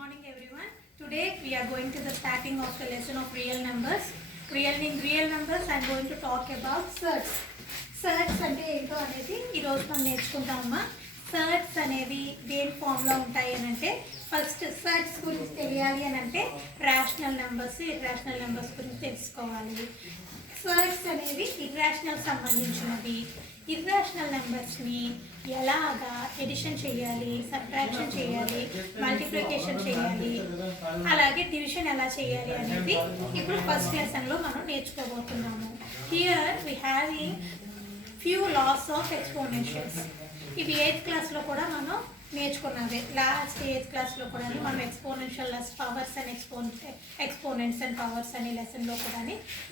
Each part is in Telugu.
morning everyone. Today we are going to the starting of the lesson of real numbers. Real numbers I am going to talk about surds. Surds అంటే ఏంటో అనేది ఈ రోజు మనం నేర్చుకుంటామమ్మా. Surds అనేవి దేని ఫామ్ లో ఉంటాయి అని అంటే ఫస్ట్ surds గురించి తెలియాలి అని అంటే రేషనల్ నెంబర్స్ ఇర్రేషనల్ నెంబర్స్ గురించి తెలుసుకోవాలి. Surds అనేవి ఇర్రేషనల్ సంబంధించినవి. ఇర్రేషనల్ నెంబర్స్ని ఎలాగా ఎడిషన్ చేయాలి, సబ్ట్రాక్షన్ చేయాలి, మల్టిప్లికేషన్ చేయాలి, అలాగే డివిజన్ ఎలా చేయాలి అనేది ఇప్పుడు ఫస్ట్ లెసన్లో మనం నేర్చుకోబోతున్నాము. Here we having few laws of exponentials. ఇవి 8th క్లాస్లో కూడా మనం నేర్చుకున్నదే. లాస్ట్ 8th క్లాస్లో కూడా మనం exponential powers and exponents and powers అనే లెసన్లో కూడా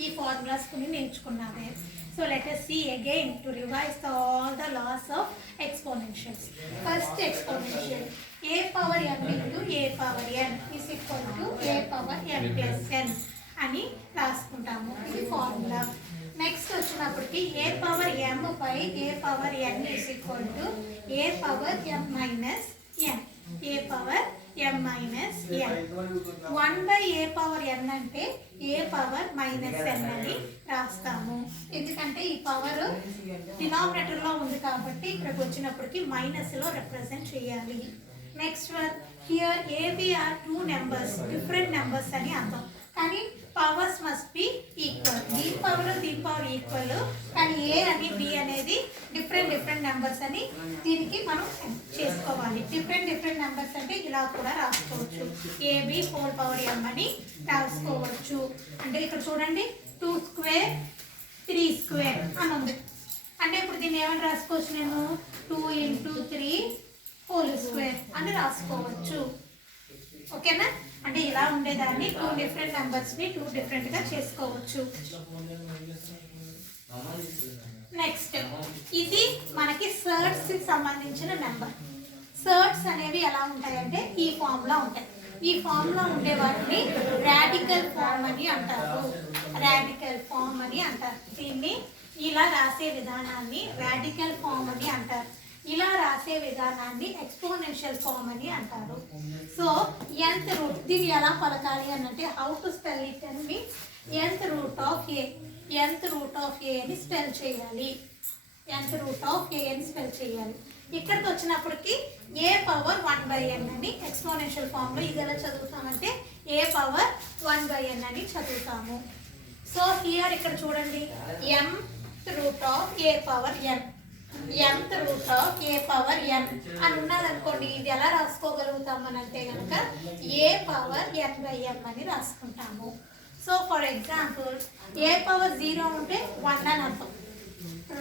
ఈ ఫార్ములాస్ కొన్ని నేర్చుకున్నదే. So let us see again to revise all the laws of exponentials. First exponential, a power m into a power n is equal to a power m plus n అని రాసుకుంటాము. ఇది ఫార్ములా. నెక్స్ట్ వచ్చినప్పటికి a power m by a power n is equal to a power m minus n. a power m minus n. 1 by a power n అంటే a power minus n అని రాస్తాము. ఎందుకంటే ఈ పవర్ డినామినేటర్ లో ఉంది కాబట్టి ఇక్కడికి వచ్చినప్పటికి మైనస్ లో రిప్రజెంట్ చేయాలి. Next one, here A B are two numbers, different numbers అని అర్థం. కానీ పవర్స్ మస్ట్ బి ఈక్వల్. దీని పవర్ ఈక్వల్, కానీ ఏ అని బి అనేది డిఫరెంట్ నెంబర్స్ అని దీనికి మనం చేసుకోవాలి. డిఫరెంట్ నెంబర్స్ అంటే ఇలా కూడా రాసుకోవచ్చు. ఏబి హోల్ పవర్ ఎం అని రాసుకోవచ్చు. అంటే ఇక్కడ చూడండి 2 స్క్వేర్ 3 స్క్వేర్ అని ఉంది. అంటే ఇప్పుడు దీన్ని ఏమని రాసుకోవచ్చు, నేను 2 into 3 హోల్ స్క్వేర్ అని రాసుకోవచ్చు. ఓకేనా? అంటే ఇలా ఉండేదాన్ని 2 డిఫరెంట్ నెంబర్స్ని 2 డిఫరెంట్గా చేసుకోవచ్చు. నెక్స్ట్, ఇది మనకి సర్డ్స్ సంబంధించిన నెంబర్. సర్డ్స్ అనేవి ఎలా ఉంటాయంటే ఈ ఫామ్లో ఉంటాయి. ఈ ఫామ్లో ఉండే వాటిని రాడికల్ ఫామ్ అని అంటారు. రాడికల్ ఫామ్ అని అంటారు. దీన్ని ఇలా రాసే విధానాన్ని రాడికల్ ఫామ్ అని అంటారు. ఇలా రాసే విధానాన్ని ఎక్స్పోనెన్షియల్ ఫామ్ అని అంటారు. సో nth రూట్, దీన్ని ఎలా పలకాలి అని అంటే హౌ టు స్పెల్ ఇట్ అని means nth root of A. nth root of A అని స్పెల్ చేయాలి. nth రూట్ ఆఫ్ ఏ అని స్పెల్ చేయాలి. ఇక్కడికి వచ్చినప్పటికి ఏ పవర్ 1/n అని ఎక్స్పోనెన్షియల్ ఫామ్లో ఇది ఎలా చదువుతామంటే ఏ పవర్ 1/n అని చదువుతాము. సో హియర్ ఇక్కడ చూడండి, mth route of A power n, nth root of A power n అని ఉన్నదనుకోండి. ఇది ఎలా రాసుకోగలుగుతాం అని అంటే కనుక ఏ పవర్ n/m అని రాసుకుంటాము. So for example A power 0 ఉంటే 1 అని అర్థం.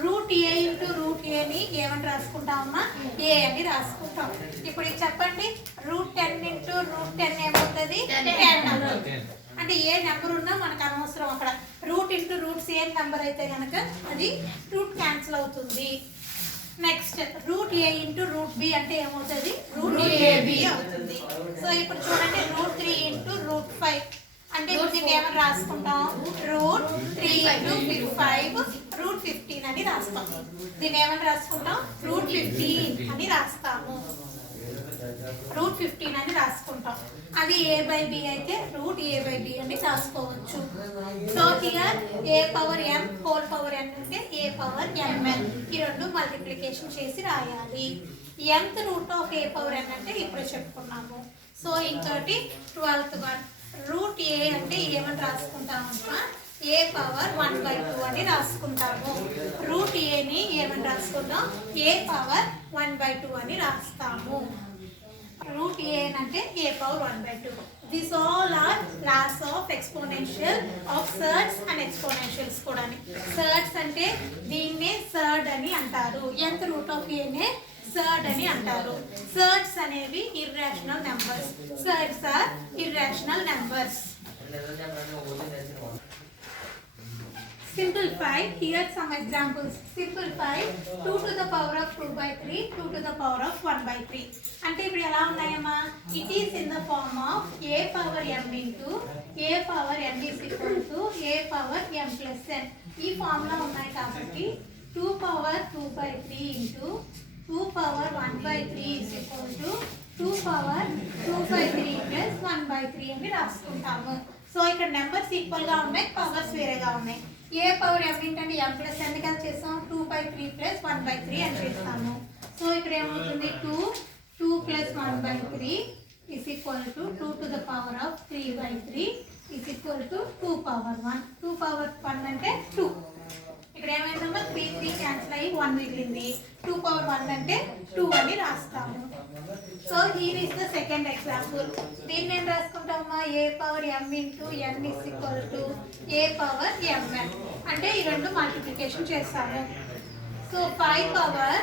రూట్ ఏ ఇంటూ రూట్ ఏని ఏమని రాసుకుంటామమ్మా, ఏ అని రాసుకుంటాం. ఇప్పుడు ఇది చెప్పండి, రూట్ 10 ఇంటూ రూట్ 10 ఏమవుతుంది, 10 అవుతుంది. అంటే ఏ నెంబర్ ఉన్నా మనకు అనవసరం. అక్కడ route into root same number అయితే కనుక అది రూట్ క్యాన్సిల్ అవుతుంది. నెక్స్ట్, రూట్ ఏ ఇంటూ రూట్ బి అంటే ఏమవుతుంది, రూట్ ఏబి అవుతుంది. సో ఇప్పుడు చూడండి, రూట్ 3 ఇంటూ రూట్ 5 అంటే ఇప్పుడు దీన్ని ఏమని రాసుకుంటాం, రూట్ 3 ఇంటూ 5 రూట్ 15 అని రాస్తాం. దీన్ని ఏమని రాసుకుంటాం, రూట్ 15 అని రాస్తాము. రూట్ 15 అని రాసుకుంటాం. అది ఏ బై బి అయితే రూట్ ఏ బై బి అని రాసుకోవచ్చు. So here A power m whole power n అంటే ఏ పవర్ mn. ఈ రెండు మల్టిప్లికేషన్ చేసి రాయాలి. nth root of A power n అంటే ఇప్పుడు చెప్పుకున్నాము. సో ఇంకోటి 12th వన్, రూట్ ఏ అంటే ఏమని రాసుకుంటామంట, ఏ పవర్ 1/2 అని రాసుకుంటాము. రూట్ ఏని ఏమని రాసుకుంటాం, ఏ పవర్ 1/2 అని రాస్తాము. రూట్ ఏ అంటే A power 1/2. These all are laws of exponential of surds and exponentials కూడా. surds అంటే దీన్నే సర్డ్ అని అంటారు. nth రూట్ ఆఫ్ ఏ నే సర్డ్ అని అంటారు. surds అనేవి irrational numbers. surds are irrational numbers. Simplify. Here some examples. Simplify 2 to the power of 2/3, 2 to the power of 1/3. అంటే ఇప్పుడు ఎలా ఉన్నాయమ్మా, it is in the form of a power m into a power n is equal to a power m plus n. ఈ ఫార్ములా ఉన్నాయి కాబట్టి 2 power 2/3 into 2 power 1/3 is equal to 2 power 2/3 plus plus 1/3 అని రాసుకుంటాము. సో ఇక్కడ నెంబర్స్ ఈక్వల్గా ఉన్నాయి, పవర్స్ వేరేగా ఉన్నాయి. ఏ పవర్ m ఏంటంటే m ప్లస్ n కదా చేస్తాం, 2/3 ప్లస్ 1/3 అని చేస్తాము. సో ఇక్కడ ఏమవుతుంది 2 plus 1/3 is equal to 2 to the power of 3/3 is equal to 2 power 1. 2 power 1 అంటే 2. ఇక్కడ ఏమైందమ్మా 3 క్యాన్సిల్ అయ్యి 1 మిగిలింది. 2 పవర్ 1 అంటే 2 అని రాస్తాము. So here is the second example. దీన్ని ఏం రాసుకుంటామా, A power m into n is equal to A power mn అంటే ఈ రెండు మల్టిప్లికేషన్ చేస్తాము. So 5 power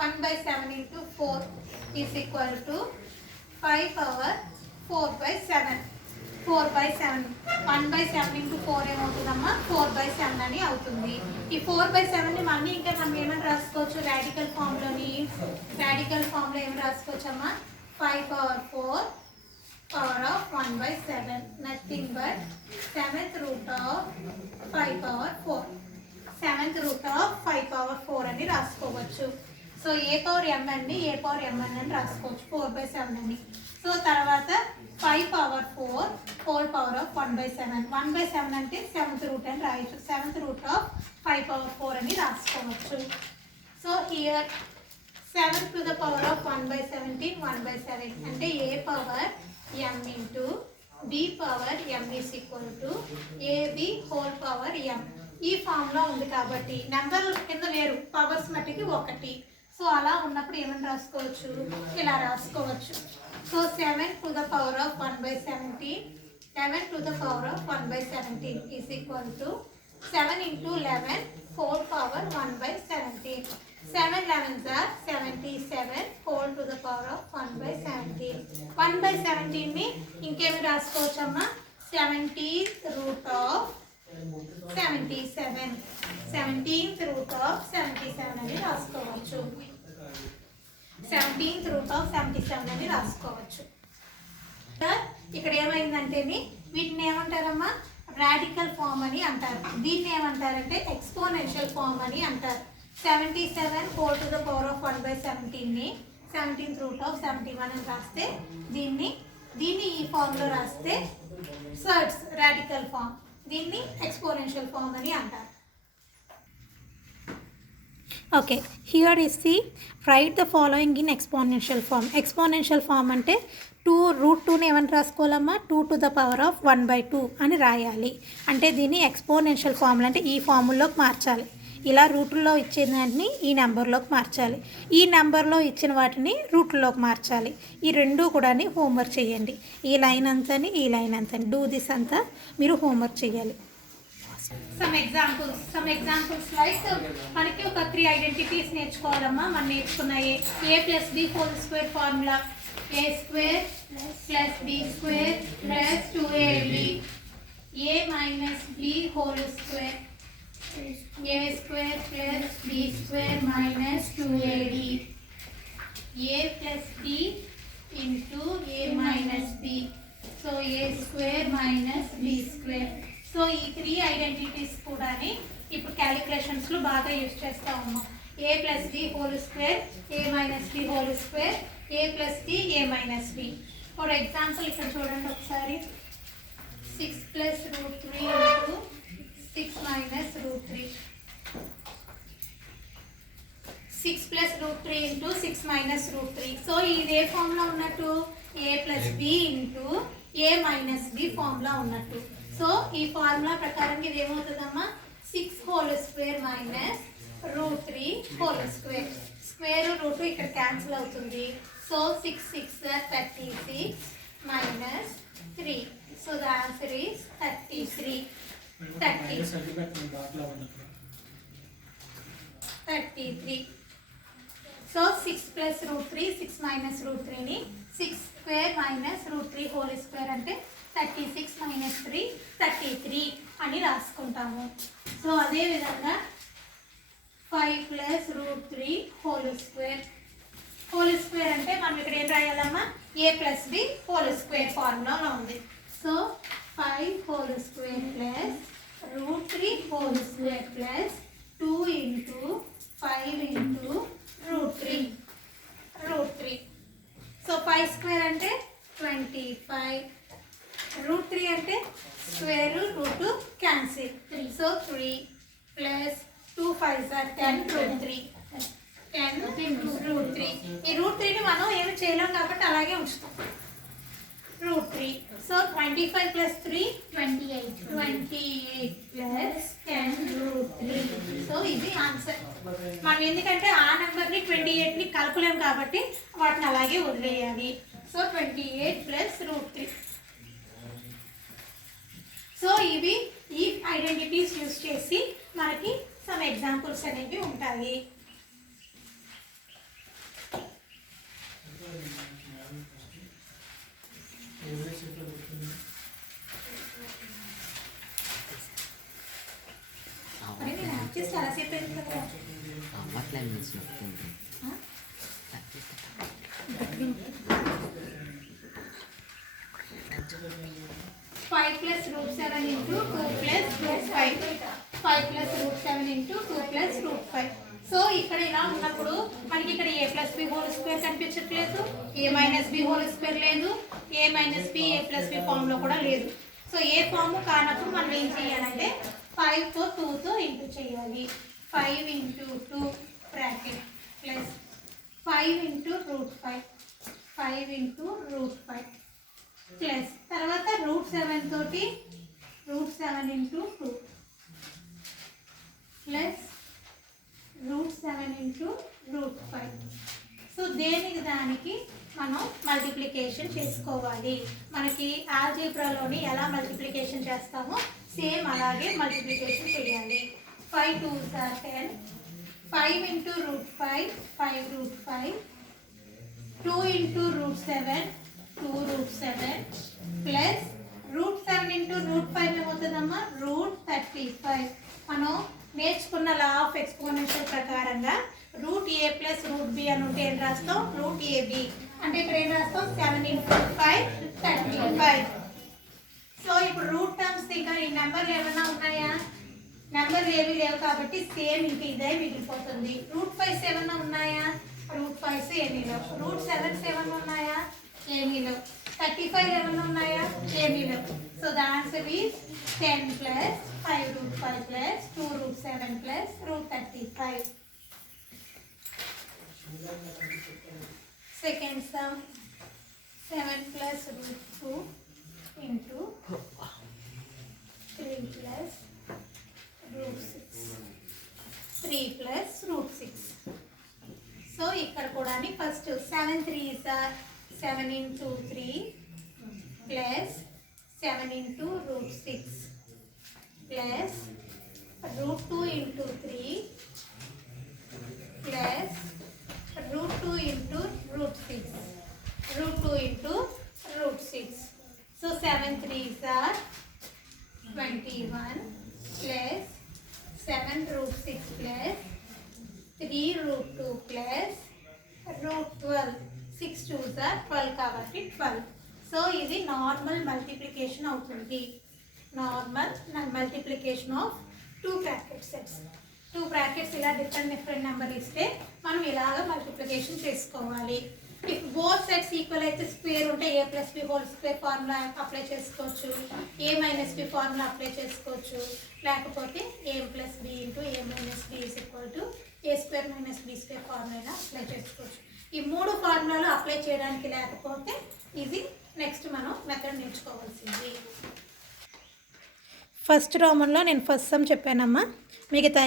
1/7 into 4 is equal to 5 power 4/7. 4/7 1/7 into 4 ఏమవుతుందమ్మా 4/7 అని అవుతుంది. ఈ 4/7 ని మళ్ళీ ఇంకా మనం ఏమని రాసుకోవచ్చు, రాడికల్ ఫామ్లోని రాడికల్ ఫామ్లో ఏమి రాసుకోవచ్చమ్మా, 5 power 4 power of 1/7 nothing but 7th root of 5 power 4. 7th root of 5 power 4 అని రాసుకోవచ్చు. సో ఏ పవర్ mn ని ఏ పవర్ mn అని రాసుకోవచ్చు 4/7 అని. సో తర్వాత 5 పవర్ 4 హోల్ పవర్ ఆఫ్ 1/7. 1/7 అంటే 7th రూట్ అని రాయొచ్చు. 7th రూట్ ఆఫ్ 5 పవర్ 4 అని రాసుకోవచ్చు. So here 7 to the power of 1/17 1/7 అంటే A power m into b power m is equal to AB whole power m. ఈ ఫామ్లో ఉంది కాబట్టి నెంబర్ కింద వేరు, పవర్స్ మట్టికి 1. సో అలా ఉన్నప్పుడు ఏమని రాసుకోవచ్చు, ఇలా రాసుకోవచ్చు. So 7 to the power of 1/17 7 to the power of 1/17 is equal to 7 into 11 whole power 1/17. 7 11s are 77 whole to the power of 1/17. 1/17 ని ఇంకేమి రాసుకోవచ్చమ్మా, 17th root of 77. 17th root of 77 అని రాసుకోవచ్చు. 17th రూట్ ఆఫ్ 77 అని రాసుకోవచ్చు. ఇక్కడ ఏమైందంటే వీటిని ఏమంటారమ్మా, రాడికల్ ఫామ్ అని అంటారు. దీన్ని ఏమంటారంటే ఎక్స్పోనెన్షియల్ ఫామ్ అని అంటారు. 77 whole to the power of 1/17 ని 17th రూట్ ఆఫ్ 71 అని రాస్తే దీన్ని ఈ ఫామ్లో రాస్తే సర్డ్స్ రాడికల్ ఫామ్, దీన్ని ఎక్స్పోనెన్షియల్ ఫామ్ అని అంటారు. Okay, here is the write the following in exponential form. Exponential form అంటే 2√2ని ఏమని రాసుకోవాలమ్మా, 2 టు ద పవర్ ఆఫ్ 1/2 అని రాయాలి. అంటే దీన్ని ఎక్స్పోనెన్షియల్ ఫామ్లు అంటే ఈ ఫార్ముల్లోకి మార్చాలి. ఇలా రూట్లో ఇచ్చిన దాన్ని ఈ నెంబర్లోకి మార్చాలి, ఈ నెంబర్లో ఇచ్చిన వాటిని రూట్లోకి మార్చాలి. ఈ రెండు కూడా హోంవర్క్ చేయండి. ఈ లైన్ అంతని ఈ లైన్ అంతని డూ దిస్ అంతా మీరు హోంవర్క్ చేయాలి. సమ్ ఎగ్జాంపుల్స్ లైక్ మనకి ఒక 3 ఐడెంటిటీస్ నేర్చుకోవాలమ్మా. మనం నేర్చుకున్నాయి a plus b whole square formula, a square plus b square plus 2ab, a minus b whole square, a square plus b square minus 2ad, a plus b into a minus b. So a square minus b square. So ఈ 3 ఐడెంటిటీస్ కూడా ఇప్పుడు క్యాలిక్యులేషన్స్లో బాగా యూజ్ చేస్తూ ఉన్నాం. a plus b whole square, a minus b whole square, a plus b a minus b. For example ఇక్కడ చూడండి ఒకసారి, 6 plus √3 into 6 minus √3. 6 plus √3 into 6 minus √3. So ఇది ఏ ఫామ్లో ఉన్నట్టు, a plus b into a minus b ఫామ్లో ఉన్నట్టు. సో ఈ ఫార్ములా ప్రకారం ఇది ఏమవుతుందమ్మా, 6 whole square minus √3 whole square. Square root ఇక్కడ క్యాన్సిల్ అవుతుంది. So 6 6 36 minus 3. So the answer is 33. 33. So 6 plus √3 6 minus √3ని 6 స్క్వేర్ మైనస్ √3 హోల్ స్క్వేర్ అంటే 36 మైనస్ 3 33 అని రాసుకుంటాము. సో అదేవిధంగా 5 plus √3 whole square. Whole square అంటే మనం ఇక్కడ ఏం రాయాలమ్మా, a plus b whole square ఫార్ములాలో ఉంది. So 5 whole square plus √3 whole square plus 2 into 5 into √3. 5 square అంటే 25. √3 అంటే square root cancel. So 3 plus 2 5 are 10 √3. 10 √3. ఈ √3ని మనం ఏమి చేయలేం కాబట్టి అలాగే ఉంచుతాం. √3. So 25 plus 3 28. 28 ప్లస్ 10 √3. సో ఇది ఆన్సర్. మనం ఎందుకంటే ఆ నెంబర్ని 28ని కలపలేం కాబట్టి వాటిని అలాగే వదిలేయాలి. So 28 plus √3. సో ఇవి ఈ ఐడెంటిటీస్ యూజ్ చేసి మనకి సమ్ ఎగ్జాంపుల్స్ అనేవి ఉంటాయి. Five plus √7 into 2 plus 5. 5 plus √7 into 2 plus √5. So ఇక్కడ ఇలా ఉన్నప్పుడు మనకి ఇక్కడ a plus B whole square కనిపించట్లేదు, a minus b whole square లేదు, a minus b a plus b ఫామ్లో కూడా లేదు. సో ఏ ఫామ్ కానప్పుడు మనం ఏం చేయాలంటే 5తో 2తో ఇంటూ చేయాలి. 5 into 2 bracket plus 5 into √5. 5 into √5 plus తర్వాత √7 తోటి √7 into 2 ప్లస్ √7 into √5. సో దేనికి దానికి మనం మల్టిప్లికేషన్ చేసుకోవాలి. మనకి ఆల్జీబ్రాలోని ఎలా మల్టిప్లికేషన్ చేస్తామో సేమ్ అలాగే మల్టిప్లికేషన్ చేయాలి. 5 2s are 10. 5 into √5 5 √5. 2 into √7 2 √7 plus √7 into √5 ఏమవుతుందమ్మా √35. మనం నేర్చుకున్న లా ఆఫ్ ఎక్స్పోనెన్షియల్ ప్రకారంగా √a ప్లస్ √b అని ఉంటే ఏం రాస్తాం √ab. అంటే ఇక్కడ ఏం రాస్తాం 7 into 5 35. సో ఇప్పుడు రూట్ టర్మ్స్ ఇంకా ఈ నెంబర్లు ఏమైనా ఉన్నాయా? నెంబర్లు ఏవి లేవు కాబట్టి సేమ్ ఇంక ఇదే మిగిలిపోతుంది. √5 ఏమన్నా ఉన్నాయా? √5 ఏమీ లేవు. √7 ఏమన్నా ఉన్నాయా? ఏమీ లేవు. 35 ఏమన్నా ఉన్నాయా? ఏమీ లేవు. So the answer is 10 plus 5 √5 plus 2 √7 plus √35. Second some 7 plus √2 into 3 plus √6. 3 plus √6. So ఇక్కడ కూడా first 7 3s are 7 into 3 plus 7 into √6 plus √2 into 3 plus √2 into √6. √2 into √6. So 7 3s are 21 plus 7 √6 plus 3 √2 plus √12. 6 2s are 12 కాబట్టి 12. సో ఇది నార్మల్ మల్టిప్లికేషన్ అవుతుంది. Normal multiplication of 2 bracket sets. 2 brackets ఇలా డిఫరెంట్ నెంబర్ ఇస్తే మనం ఇలాగ మల్టిప్లికేషన్ చేసుకోవాలి. ఇఫ్ బోత్ సెట్స్ ఈక్వల్ అయితే స్క్వేర్ ఉంటే a plus B whole square formula apply చేసుకోవచ్చు, a minus b formula apply చేసుకోవచ్చు, లేకపోతే a plus b into a minus b is equal to a square minus B square formula apply చేసుకోవచ్చు. ఈ 3 ఫార్ములాలు అప్లై చేయడానికి లేకపోతే ఇది నెక్స్ట్ మనం మెథడ్ నేర్చుకోవాల్సింది. ఫస్ట్ రోమన్లో నేను ఫస్ట్ సమ్ చెప్పానమ్మా. మిగతా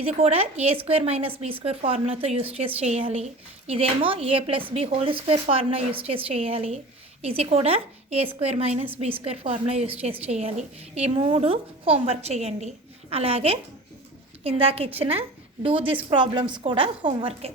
ఇది కూడా a square minus B square ఫార్ములాతో యూస్ చేసి చేయాలి. ఇదేమో a plus B whole square formula use చేసి చేయాలి. ఇది కూడా a square minus B square formula use చేసి చేయాలి. ఈ 3 హోంవర్క్ చేయండి. అలాగే ఇందాక ఇచ్చిన డూ దిస్ ప్రాబ్లమ్స్ కూడా హోంవర్కే.